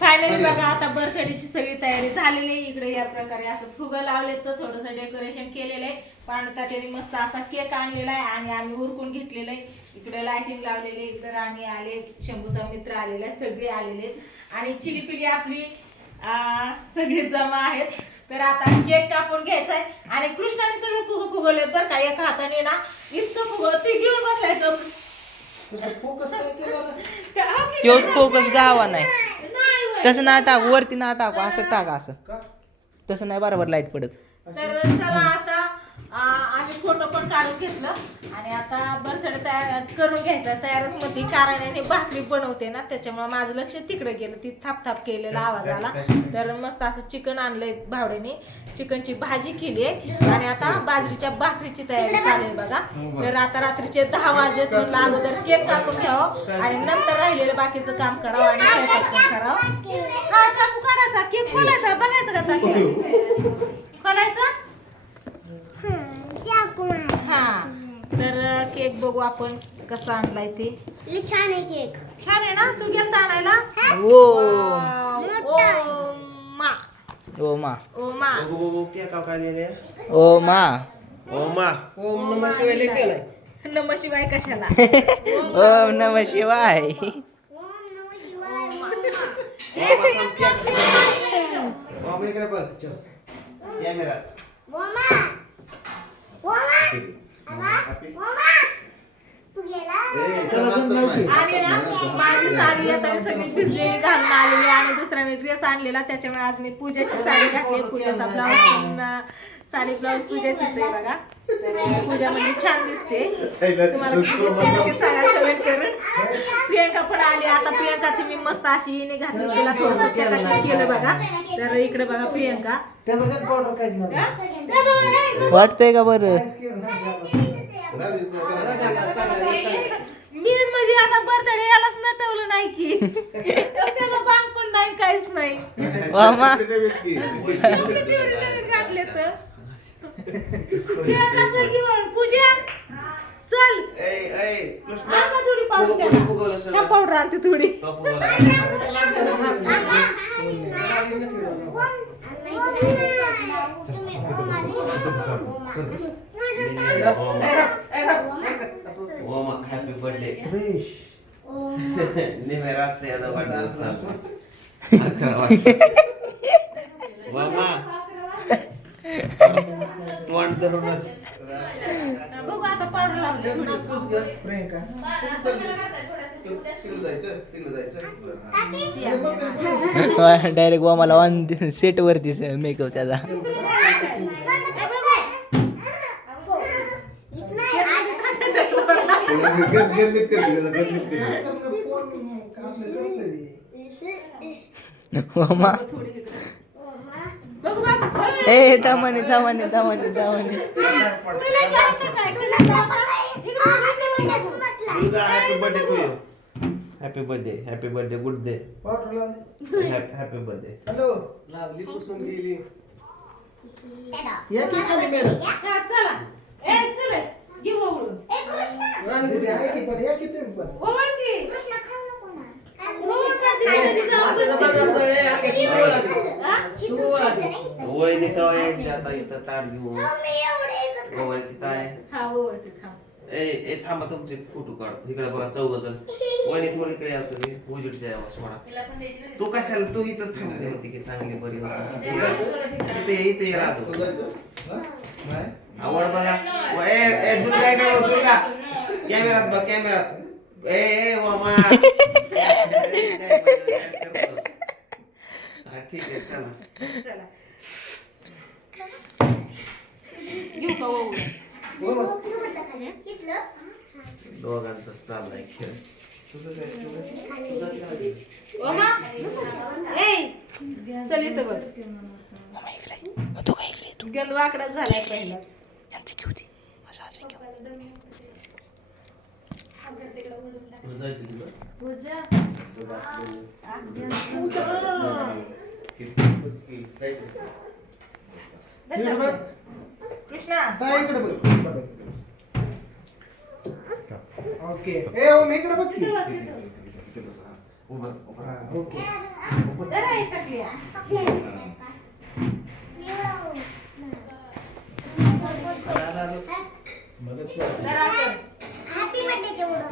Finally बघा आता बर्थडेची सगळी तयारी झालेली आहे. इकडे या प्रकारे असं फुगं लावले तर थोडंसं डेकोरेशन केलेलं आहे. पांडुतात्याने मस्त असा केक आणलेला आहे आणि आम्ही उरकून घेतलेलं आहे. इकडे लाइटिंग लावलेली, इकडे राणी आले, शंभूचा मित्र आलेला आहे, सगळे आलेले आहेत आणि चिलीपिली आपली सगळे जमा आहेत. तर आता केक कापून घ्यायचा आहे आणि कृष्णाने सगळे फुगं फुगवले तर काही एका हाताने ना इतकं फुगं ती घेऊन बसलाय तर तोच फोकस गावा नाही तसं ना टाकू वरती ना टाकू असं टाका असं तसं नाही बरोबर लाईट पडत. तर चला आता आम्ही फोटो पण काढून घेतलं आणि आता बर्थडे तयार करून घ्यायचा तयारच होती कारण याने भाकरी बनवते ना त्याच्यामुळे माझं लक्ष तिकडे गेलं. ती थाप थाप केलेला आवाज आला. तर मस्त असं चिकन आणलंय भावड्याने, चिकनची भाजी केली आहे आणि आता बाजरीच्या भाकरीची तयारी चालू आहे बघा. तर आता रात्रीचे 10 वाजले तर अगोदर केक कापून घ्यावं आणि नंतर राहिलेलं बाकीचं काम करावं आणि स्वयंपाक पण करावं. हा चाकू काढायचा, केक खोलायचा, बघायचं का खोलायचा. हा तर केक बघू आपण कसा आणलाय ते. छान आहे केक. छान आहे ना. तू गेलता आणायला. ओ मा ओ मा ओ मा ओ मा ओम नमः शिवाय लय चालाय. नम शिवाय कशाला. ओम नमः शिवाय. ओम नमः शिवाय. इकडे बघ कॅमेरा. ओमा ओमा ओमा तू गेला. आणि ना माझी साडी आता सगळी भिजलेली घालून आलेली आणि दुसरा मी ड्रेस आणलेला त्याच्यामुळे आज मी पूजाची साडी घातली. पूजाचा ब्लाऊज साडी ब्लाऊज पूजाचीच आहे बघा. तर पूजा म्हणजे छान दिसते. तुम्हाला कशी दिसते नक्की सांगा कमेंट करून. प्रियंका पण आली. आता प्रियंकाची मी मस्त अशी हिने घातली, तिला थोडंसं चकाचक केलं बघा. तर इकडे बघा प्रियंका वाटतंय का बरं. मी म्हणजे याचा बर्थडे यालाच नटवलं नाही की त्याचा बांग पण नाही काहीच नाही. मामा एवढे तेवढे नवीन घातले तर प्रियंका चल घेऊन पूजा चल. आणा थोडी पावडर पावडर आणते थोडी. Happy birthday. निमेरात यादव मामा तोंड धरूनच बघू आता पावडर लावली डायरेक्ट मला ऑन सेट वरती मेकअप त्याचा. मामा ए दमाने दमाने दमाने दमाने. Happy birthday to you. Happy birthday, happy birthday, good day. Happy birthday. Hello लावली पुसून गेली. या की खाली मेरा चला ए चल घे ओळून. आहे की पण या की तुम्ही पण. ओळून घे. कृष्ण खाऊ नको ना. वय दिसावा यायची आता इथं ताट घेऊन. वय तिथं आहे. हा ओळते थांब. ए थांबा तुमचे फोटो काढतो. इकडे बघा 14 जण. वहिनी थोडी इकडे या तुम्ही. उजेड द्यावा सोडा. तू कशाला तू इथंच थांबली होती की चांगली बरी होती. इथे राहतो. आवड बघा. ए दुर्गा इकडे बघ दुर्गा. कॅमेरात बघ कॅमेरात. ए मामा. ठीक आहे चला. चला घेऊ का ओळून. दोघांचा चाललाय खेळ. ओमा ए चल इथं बघ. तू काय इकडे तू गंध वाकडाच झालाय पहिलाच. यांची घेऊ दे. कृष्णा ताई इकडे बघ. ओके. ए ओम इकडे बघ की. उभा ओके. जरा हे टाकली. जरा कर. हॅपी बर्थडे उडव.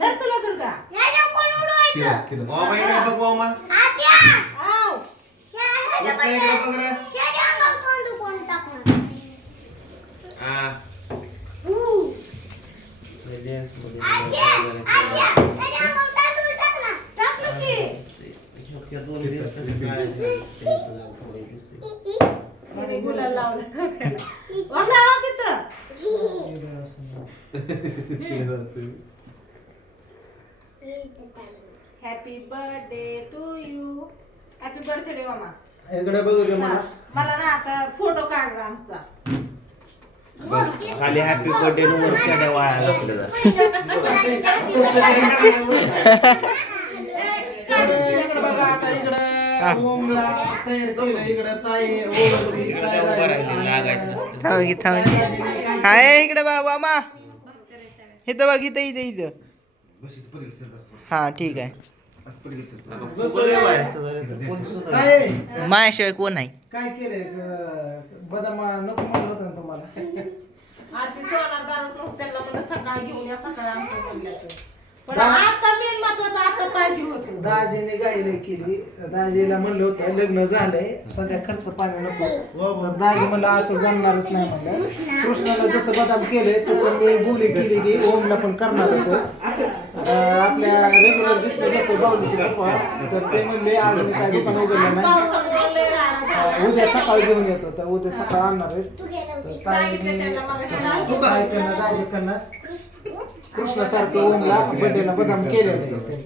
धर तुला दुर्गा. ह्याला कोण उडवायचं? ओमा इकडे बघ ओमा. आत्या. आव. ह्याला मस्त इकडे बघ रे. ह्याला अंगावर तोंड कोण टाकणार? हा. आत्या. आत्या. ह्याला अंगावर तांदूळ टाक ना. टाकलं की. आणि गुलाल लावलं. वाटलं आवा तिथं. Happy birthday to you. Happy birthday मामा. इकडे बघू दे मला. मला ना आता फोटो काढ आमचा. खाली हॅपी बर्थडे नंबर चढ्या वाळा लागलं जरा. इकडे बघा आता इकडे ओमला तयार केलं. इकडे ताई ओम इकडे काय उभं राहिलं लागायचं नसतं. थांब की हाय इकडे बघ मामा. इथं बघ इथं हा ठीक आहे. काय माझ्याशिवाय कोण नाही. काय केलंय बदाम नको म्हणलं होतं ना तुम्हाला. आज ती सोनारदारच नव्हतं त्यांना म्हणलं सकाळी घेऊन या सकाळी आणतो म्हणलं. पण आता मेन महत्वाचं आता पाहिजे होतं. दाजीने गायला केली. दाजीला म्हणलं होतं लग्न झालंय सध्या खर्च पाणी नको. तर दाजी म्हणलं असं जमणारच नाही म्हणलं. कृष्णाला जसं बदाम केलंय तसं मी बोली केली की ओमला पण करणारच. आपल्या रेग्युलर जिथे जातो बावलीची गप्पा तर ते म्हणले आज मी काय दुकान उघडलं नाही. पावसामुळे लय राहणार झालं. उद्या सकाळी घेऊन येतो तर उद्या सकाळी आणणार आहे. तू गेला तर होती. सांगितलं त्यांना मगाशी. काय करणार दाजी करणार कृष्णासारखं ओमला बर्थडेला बदाम केलेलं आहे त्यांनी.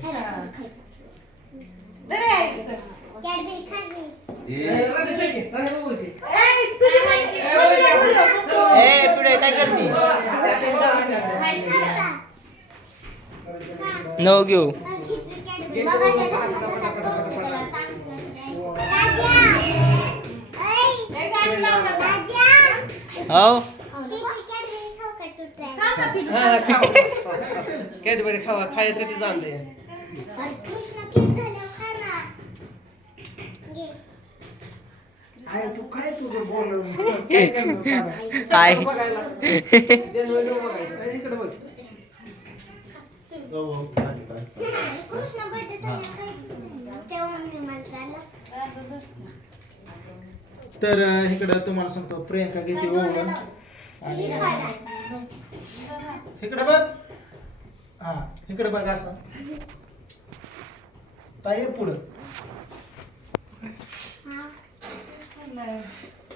बरं यायचं. कॅडबरी खाल्ली. तुझी माहिती. ए पिढे काय करते नो घेऊ. कॅडबरी. बघायच्या धर्मात तसाच करतो त्याला सांगितलं. राजा. ऐ. हे गाडी लाव ना. राजा. हो कॅडबरी खाऊ का तू ट्राय? थांब ना पिलू. कॅडबरी खावा खायसाठी जाऊन दे. अरे कृष्ण केक झाल्यावर खा ना. घे. आहे तू काय तुझं बोलून काय करणार? काय बघायला तेच व्हिडिओ बघायचं. इकडे बघ. कृष्ण बर्थडे झाल्यावर काय तेव्हा मम्मी मला चाललं. तर इकडं तुम्हाला सांगतो प्रियंका घेते ओवळून आणि इकडे बघ. हा इकडे बघ असं ताई पुढं.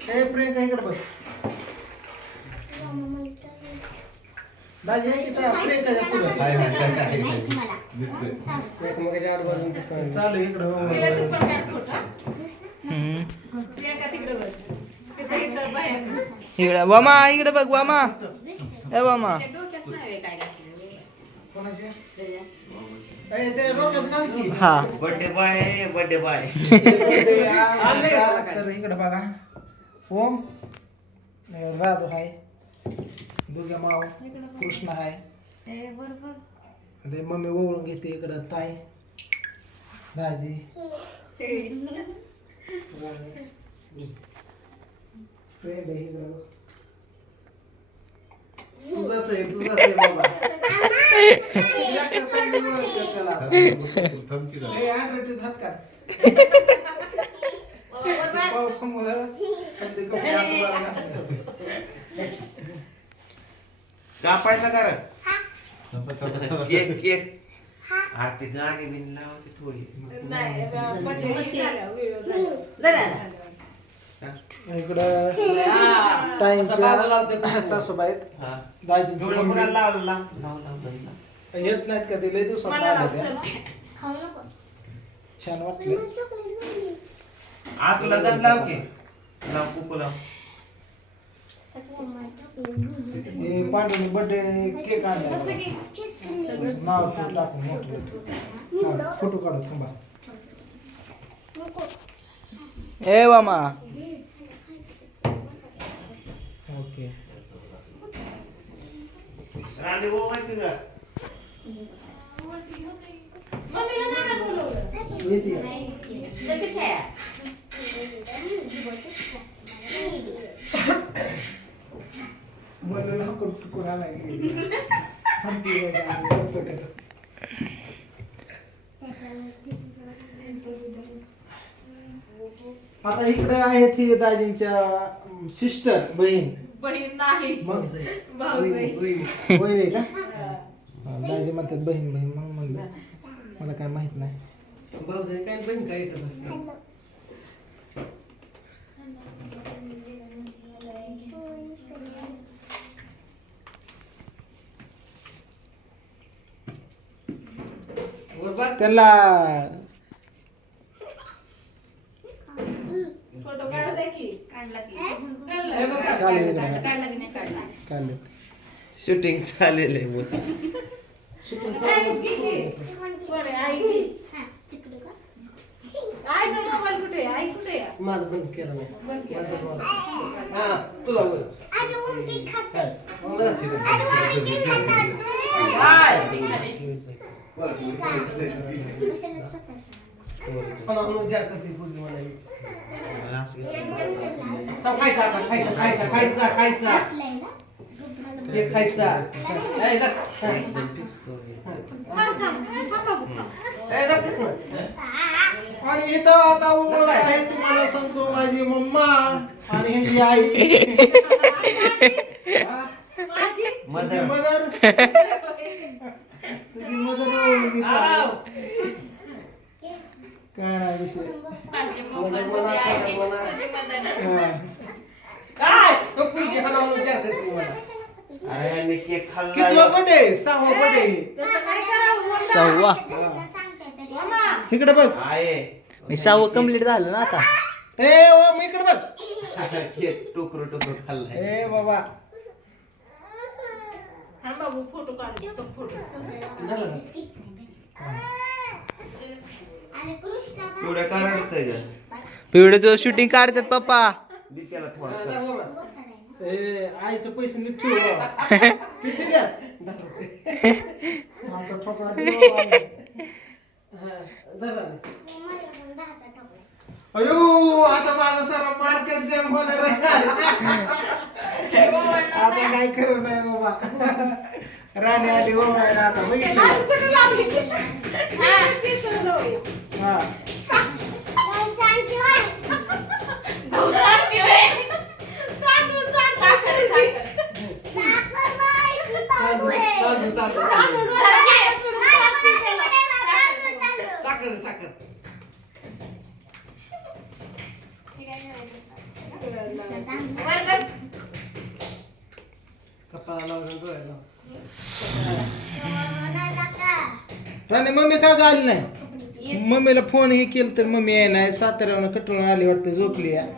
ए प्रियंका इकडे बघ. दाजी आहे की प्रियंकाच्या पुढं. एकमेकाच्या आजूबाजून दिसत चालू इकडं तिला तू ओवळून. पण काढ फोटो. हम्म. प्रियंका तिकडे बघ. तिथं इथं बाहेर. इकडे वामा इकडे बघ वामा. ए वामा कोणाचे? ए, ते डोक्यात घाल की. हा बर्थडे बाय बर्थडे बाय. तर इकडे बघा ओम राधू हाय दुर्गा माव कृष्ण हाय. ते मम्मी ओवळून घेते. इकडं ताई दाजी फ्रेंड आहे इकडं. तुझाच आहे बाबा. ऍड्रेस हात काढ. पावसामुळं ते कपडे आतमध्ये घातले. कापायचा कारण केक केक. आरती गाणी बिन लावायची थोडी. नाही बर्थडे झाला व्हिडिओ झाला. इकडं बाबा ताईंच्या लावते. सासूबाई आहेत. हा. दाजींची डोळं मम्मी. कुणाला लावलं लाव. येत नाहीत का ते लय दिवसात मला आले लाव, त्या. चल. खाऊ नको. छान वाटले. आ तुला गंध लाव की. लाव कुकू लाव. हे पांडुनी बर्थडे केक आणला बसलं की. नाव तू टाकून मोठं. फोटो काढू थांबा. ए वामा ओके. राणी भाऊ माहिती का? मम्मीला नाही का बोलवलं? येते मला नको कुकून आणायला आता इकडे आहे ती दाजींच्या सिस्टर बहीण बहीण नाही मग भाऊजाई. बहीण आहे का दाजी म्हणतात बहीण बहीण मग म्हणलं मला काय माहित नाही भाऊजाई काय बहीण काय येत असते. वर बघ. त्याला फोटो काढू द्या की हे बघ का? चालेल काढले शूटिंग चालेल आहे मोठी. कोण आहे? आई आईचा मोबाईल कुठे आहे? आई कुठे आहे? माझं बंद केलं नाही. बंद केलं. माझं बंद. हा तुला बघ. म्हणून ज्या करते पूर्वी म्हणाली. खायचा आता, खायचा खायचा खायचा खायचा हे खायचा. ए, जा. ए, जा, तेच ना. आणि इथं आता ओळख आहे तुम्हाला सांगतो माझी मम्मा आणि ह्याची आई माझी मदर मदर तुझी मदर आव. काय विषय मदर म्हणा, फादर म्हणा. हा. काय तो पूर्वी हाणावून विचार करते मला. अरे मी केक कितवा खाल्ला बर्थडे 6वा बर्थडे तसं काय करावं? 6वा मामा इकडे बघ आहे मी 6वं कम्प्लीट झालं ना आता. ए ओ मी इकडे बघ केक टुकरू टुकरू खाल्लाय. ए बाबा थांब बाबू फोटो काढू तो फोटो झालं ना? एवढ्या का रडतंय ग? व्हिडिओचं शूटिंग काढतात पप्पा. दे त्याला हा, थोडा जा बाबा. ए आईचं पैसे नीट ठेव बाबा. किती द्या आमचा ठोकळा दे बाबा. हा, जा बाबा. अयो आता माझं सारा मार्केट जॅम होणार आहे. आता काय खरं नाही बाबा. राणी आली ओवायला आता बघितली कुठे लावली? हा, चित्र लावली. हा भाऊ चालती होय. तांदूळ चाल, साखर आहे, साखर. चालू, चालू, चालू. तांदूळ वाला सोडून साखर साखर. कपाळाला लावून डोळ्याला. राणी मम्मी का ग आली नाही मम्मीला फोन हे केलं तर मम्मी आहे नाही साताऱ्यावरून कटळून आली वाटतं झोपली आहे.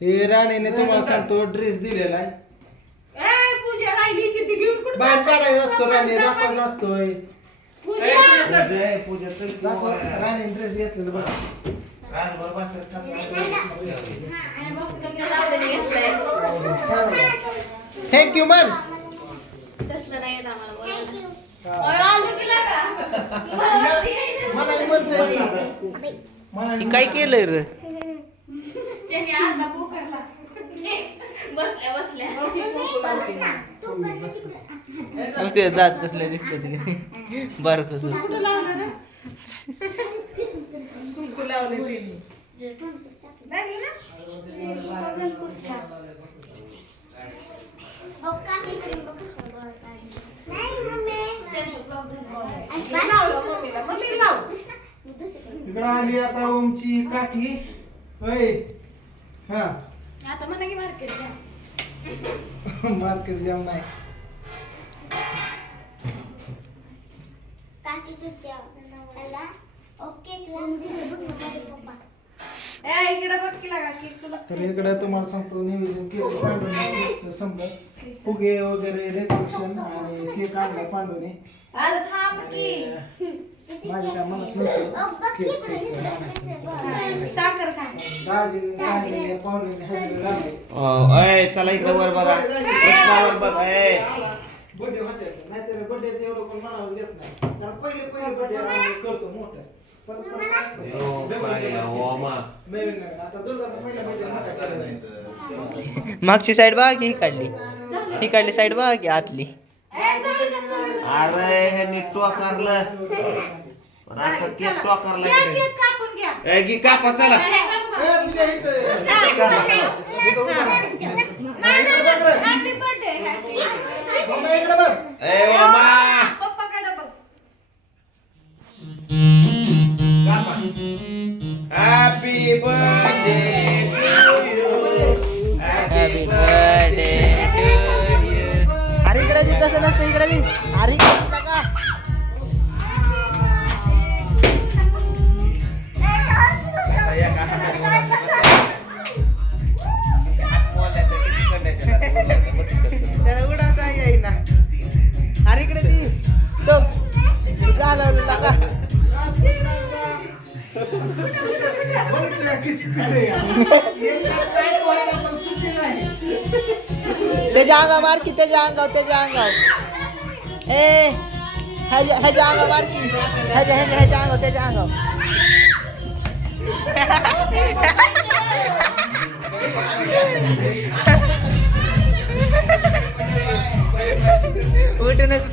हे राणीने तुम्हाला सांगतो ड्रेस दिलेला आहे ए, पूजा राहिली किती घेऊन कुठं बाहेर चालली? काढायचा असतो राणी दाखवायचा असतोय पूजा जय पूजा चल की दाखव बाबा. राणी ड्रेस घेतलेला बघा रातभर भाकर थँक्यू मन आलं की लागा? मनाली म्हणते मनाली काय केलंय रे? त्यांनी अर्धा पोकारला. बसल्या बसल्या मग ते दात कसले दिसतात बरं कसं. कुठं लावलं रे? कुंकू लावले त्यांनी. लागली ना? लावलं मम्मीला. मम्मी लाव. इकडं आली आता ओमची काठी होय हा आता म्हणा की मार्केट मार्केट जाम नाही इकडे बघ की लागा की तुला तर इकडं तुम्हाला सांगतो नियोजन केलं पांडुने समजा फुगे वगैरे डेकोरेशन आणि केक आणला पांडुने अरे थांब की माझ्या काय मनात नव्हतं केक साखर खा. दाजीने पाहुणे हजेरी लावली अय चला इकडे वर बघा कृष्णावर बघ. बर्थडे होते नाहीतर बर्थडेचं एवढं कोण म्हणावं देत नाही कारण पहिले बर्थडे आम्ही करतो मोठं परत काय असतं? नवीन आता दुर्गाचा पहिला बर्थडे मोठा करायचा. मागची साईड बघा की ही काढली साईड बघा की आतली अरे ह्यांनी टोकारलं आता केक टोकारला घ्या, केक कापून घ्या. की कापा चला ए, पूजा इथं. नाही, हॅपी बर्थडे हॅपी मम्मा इकडे बघ. ए मामा happy birthday happy birthday to you. अरे इकडे दे तसं नसतं इकडे दे अरे इकडे दे नका. त्याला उडावता येईना. अरे इकडे दे तो झालं नका. त्याच्या अंगा मार की त्याच्या अंगावर ए ह्याच्या अंगा मार की ह्याच्या अंगावर त्याच्या अंगावर उठूनच